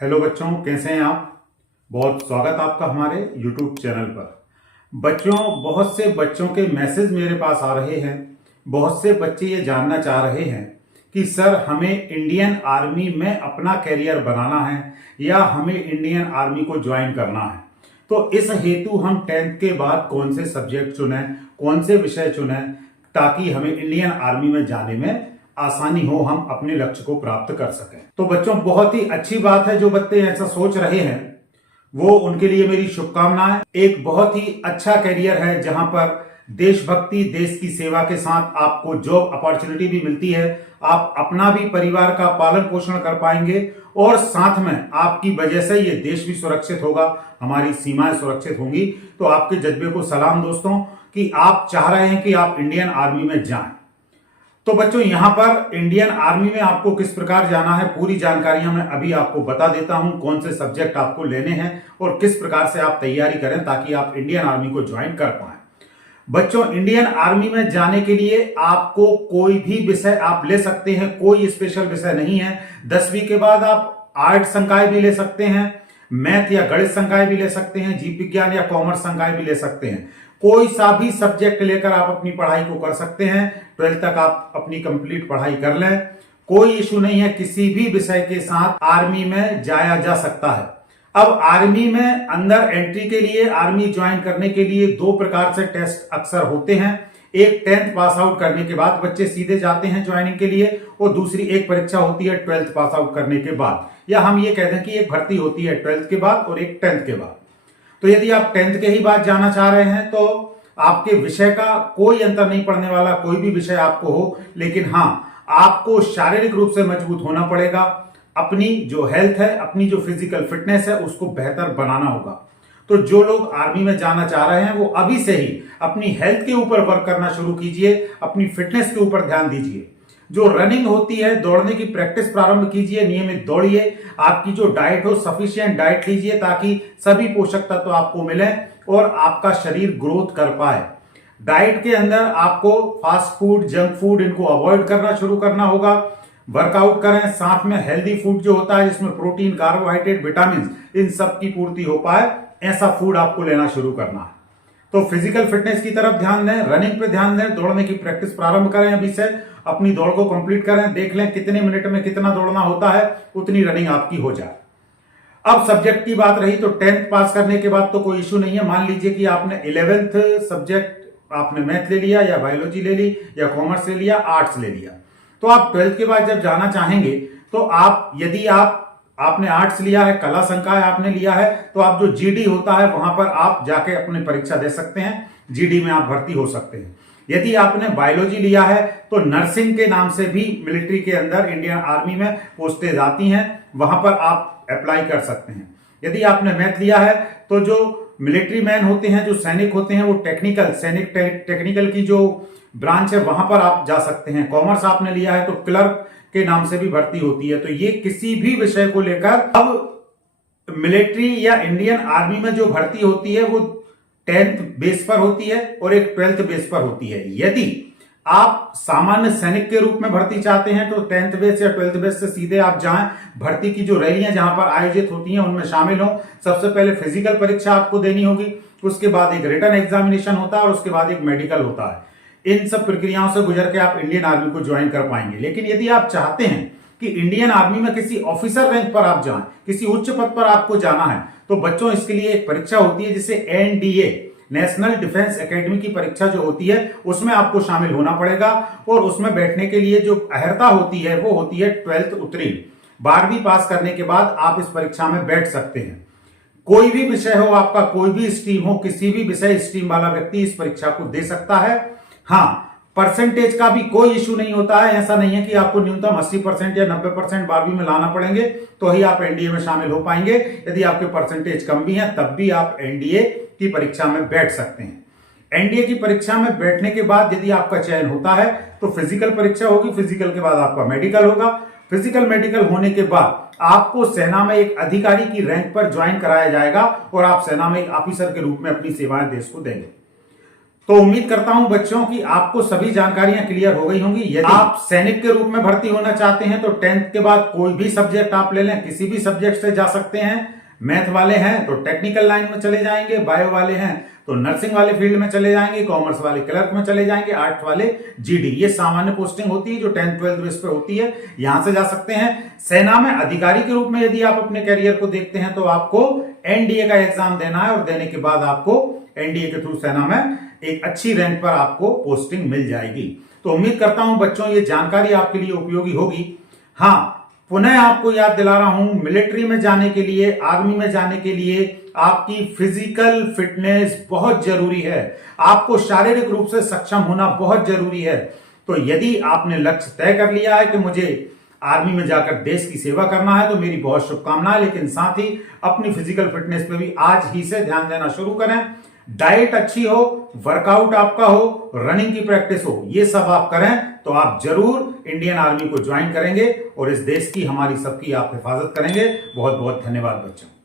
Hello बच्चों, कैसे हैं आप। बहुत स्वागत आपका हमारे YouTube चैनल पर। बच्चों, बहुत से बच्चों के मैसेज मेरे पास आ रहे हैं। बहुत से बच्चे ये जानना चाह रहे हैं कि सर हमें इंडियन आर्मी में अपना करियर बनाना है या हमें इंडियन आर्मी को ज्वाइन करना है। तो इस हेतु हम 10th के बाद कौन से सब्जेक्ट चुनें, कौन से विषय चुनें ताकि हमें इंडियन आर्मी में जाने में आसानी हो, हम अपने लक्ष्य को प्राप्त कर सकें। तो बच्चों, बहुत ही अच्छी बात है जो बच्चे ऐसा सोच रहे हैं, वो उनके लिए मेरी शुभकामनाएं। एक बहुत ही अच्छा करियर है जहां पर देशभक्ति, देश की सेवा के साथ आपको जॉब अपॉर्चुनिटी भी मिलती है। आप अपना भी परिवार का पालन पोषण कर पाएंगे और साथ में आपकी वजह से ये देश भी सुरक्षित होगा, हमारी सीमाएं सुरक्षित होंगी। तो आपके जज्बे को सलाम दोस्तों कि आप चाह रहे हैं कि आप इंडियन आर्मी में जाएं। तो बच्चों, यहां पर इंडियन आर्मी में आपको किस प्रकार जाना है, पूरी जानकारियां मैं अभी आपको बता देता हूं। कौन से सब्जेक्ट आपको लेने हैं और किस प्रकार से आप तैयारी करें ताकि आप इंडियन आर्मी को ज्वाइन कर पाएं। बच्चों, इंडियन आर्मी में जाने के लिए आपको कोई भी विषय आप ले सकते हैं, कोई स्पेशल विषय नहीं है। 10वीं के बाद आप आर्ट संकाय भी ले सकते हैं, मैथ या गणित संकाय भी ले सकते हैं, जीव विज्ञान या कॉमर्स संकाय भी ले सकते हैं। कोई सा भी सब्जेक्ट लेकर आप अपनी पढ़ाई को कर सकते हैं। 12th तक आप अपनी कंप्लीट पढ़ाई कर लें, कोई इशू नहीं है। किसी भी विषय के साथ आर्मी में जाया जा सकता है। अब आर्मी में अंदर एंट्री के लिए, आर्मी ज्वाइन करने के लिए 2 प्रकार से टेस्ट अक्सर होते हैं। एक 10th पास आउट करने के बाद बच्चे सीधे जाते हैं ज्वाइनिंग के लिए, और दूसरी एक परीक्षा होती है 12th पास आउट करने के बाद, या हम ये कहते हैं कि एक भर्ती होती है 12th के बाद और एक 10th के बाद। तो यदि आप 10th के ही बाद जाना चाह रहे हैं तो आपके विषय का कोई अंतर नहीं पड़ने वाला, कोई भी विषय आपको हो। लेकिन हाँ, आपको शारीरिक रूप से मजबूत होना पड़ेगा। अपनी जो हेल्थ है, अपनी जो फिजिकल फिटनेस है, उसको बेहतर बनाना होगा। तो जो लोग आर्मी में जाना चाह रहे हैं वो अभी से ही अपनी हेल्थ के ऊपर वर्क करना शुरू कीजिए, अपनी फिटनेस के ऊपर ध्यान दीजिए। जो रनिंग होती है, दौड़ने की प्रैक्टिस प्रारंभ कीजिए, नियमित दौड़िए। आपकी जो डाइट हो, सफिशिएंट डाइट लीजिए ताकि सभी पोषक तत्व आपको मिले और आपका शरीर ग्रोथ कर पाए। डाइट के अंदर आपको फास्ट फूड, जंक फूड, इनको अवॉइड करना शुरू करना होगा। वर्कआउट करें, साथ में हेल्दी फूड जो होता है जिसमें प्रोटीन, कार्बोहाइड्रेट, विटामिन, इन सब की पूर्ति हो पाए, ऐसा फूड आपको लेना शुरू करना है। तो फिजिकल फिटनेस की तरफ ध्यान दें, रनिंग पे ध्यान दें, दौड़ने की प्रैक्टिस प्रारंभ करें। अभी से अपनी दौड़ को कंप्लीट करें, देख लें कितने मिनट में कितना दौड़ना होता है, उतनी रनिंग आपकी हो जाए। अब सब्जेक्ट की बात रही तो 10th पास करने के बाद तो कोई इशू नहीं है। मान लीजिए कि आपने 11th सब्जेक्ट, आपने मैथ ले लिया या बायोलॉजी ले ली या कॉमर्स ले लिया, आर्ट्स ले लिया। तो आप 12th के बाद जब जाना चाहेंगे तो आप, यदि आपने आर्ट्स लिया है, कला संकाय आपने लिया है, तो आप जो जीडी होता है वहां पर आप जाके अपनी परीक्षा दे सकते हैं, जीडी में आप भर्ती हो सकते हैं। यदि आपने बायोलॉजी लिया है तो नर्सिंग के नाम से भी मिलिट्री के अंदर, इंडियन आर्मी में पोस्टेज आती हैं, वहां पर आप अप्लाई कर सकते हैं। यदि आपने मैथ लिया है तो जो मिलिट्री मैन होते हैं, जो सैनिक होते हैं, वो टेक्निकल की जो ब्रांच है वहां पर आप जा सकते हैं। कॉमर्स आपने लिया है तो क्लर्क के नाम से भी भर्ती होती है। तो ये किसी भी विषय को लेकर, अब मिलिट्री या इंडियन आर्मी में जो भर्ती होती है वो 10th बेस पर होती है और एक 12th बेस पर होती है। यदि आप सामान्य सैनिक के रूप में भर्ती चाहते हैं तो 10th बेस या 12th बेस से सीधे आप जाएं। भर्ती की जो रैलियां जहां पर आयोजित होती हैं उनमें शामिल हो। सबसे पहले फिजिकल परीक्षा आपको देनी होगी, उसके बाद एक रिटन एग्जामिनेशन होता है और उसके बाद एक मेडिकल होता है। इन सब प्रक्रियाओं से गुजर के आप इंडियन आर्मी को ज्वाइन कर पाएंगे। लेकिन यदि आप चाहते हैं कि इंडियन आर्मी में किसी ऑफिसर रैंक पर आप जाएं, किसी उच्च पद पर आपको जाना है, तो बच्चों इसके लिए एक परीक्षा होती है जिसे एनडीए, नेशनल डिफेंस एकेडमी की परीक्षा जो होती है उसमें आपको शामिल होना पड़ेगा। और उसमें बैठने के लिए जो अर्हता होती है वो होती है 12th उत्तीर्ण। 12वीं पास करने के बाद आप इस परीक्षा में बैठ सकते हैं। कोई भी विषय हो आपका, कोई भी स्ट्रीम हो, किसी भी विषय स्ट्रीम वाला व्यक्ति इस परीक्षा को दे सकता है। हाँ, परसेंटेज का भी कोई इशू नहीं होता है। ऐसा नहीं है कि आपको न्यूनतम 80% या 90% 12वीं में लाना पड़ेंगे तो ही आप एनडीए में शामिल हो पाएंगे। यदि आपके परसेंटेज कम भी हैं तब भी आप एनडीए की परीक्षा में बैठ सकते हैं। एनडीए की परीक्षा में बैठने के बाद यदि आपका चयन होता है तो फिजिकल परीक्षा होगी, फिजिकल के बाद आपका मेडिकल होगा। फिजिकल मेडिकल होने के बाद आपको सेना में एक अधिकारी की रैंक पर ज्वाइन कराया जाएगा और आप सेना में एक ऑफिसर के रूप में अपनी सेवाएं देश को देंगे। तो उम्मीद करता हूं बच्चों की आपको सभी जानकारियां क्लियर हो गई होंगी। यदि आप सैनिक के रूप में भर्ती होना चाहते हैं तो 10th के बाद कोई भी सब्जेक्ट आप ले लें, किसी भी सब्जेक्ट से जा सकते हैं। मैथ वाले हैं तो टेक्निकल लाइन में चले जाएंगे, बायो वाले हैं तो नर्सिंग वाले फील्ड में चले जाएंगे, कॉमर्स वाले क्लर्क में चले जाएंगे, आर्ट वाले जीडी। ये सामान्य पोस्टिंग होती है जो 10th 12th बेस पे होती है, यहां से जा सकते हैं। सेना में अधिकारी के रूप में यदि आप अपने करियर को देखते हैं तो आपको एनडीए का एग्जाम देना है और देने के बाद आपको एनडीए के थ्रू सेना में एक अच्छी रैंक पर आपको पोस्टिंग मिल जाएगी। तो उम्मीद करता हूं बच्चों ये जानकारी आपके लिए उपयोगी होगी। हाँ, पुनः आपको याद दिला रहा हूं, मिलिट्री में जाने के लिए, आर्मी में जाने के लिए आपकी फिजिकल फिटनेस बहुत जरूरी है। आपको शारीरिक रूप से सक्षम होना बहुत जरूरी है। तो यदि आपने लक्ष्य तय कर लिया है कि मुझे आर्मी में जाकर देश की सेवा करना है तो मेरी बहुत शुभकामनाएं, लेकिन साथ ही अपनी फिजिकल फिटनेस पे भी आज ही से ध्यान देना शुरू करें। डाइट अच्छी हो, वर्कआउट आपका हो, रनिंग की प्रैक्टिस हो, ये सब आप करें तो आप जरूर इंडियन आर्मी को ज्वाइन करेंगे और इस देश की, हमारी सबकी आप हिफाजत करेंगे। बहुत बहुत धन्यवाद बच्चों।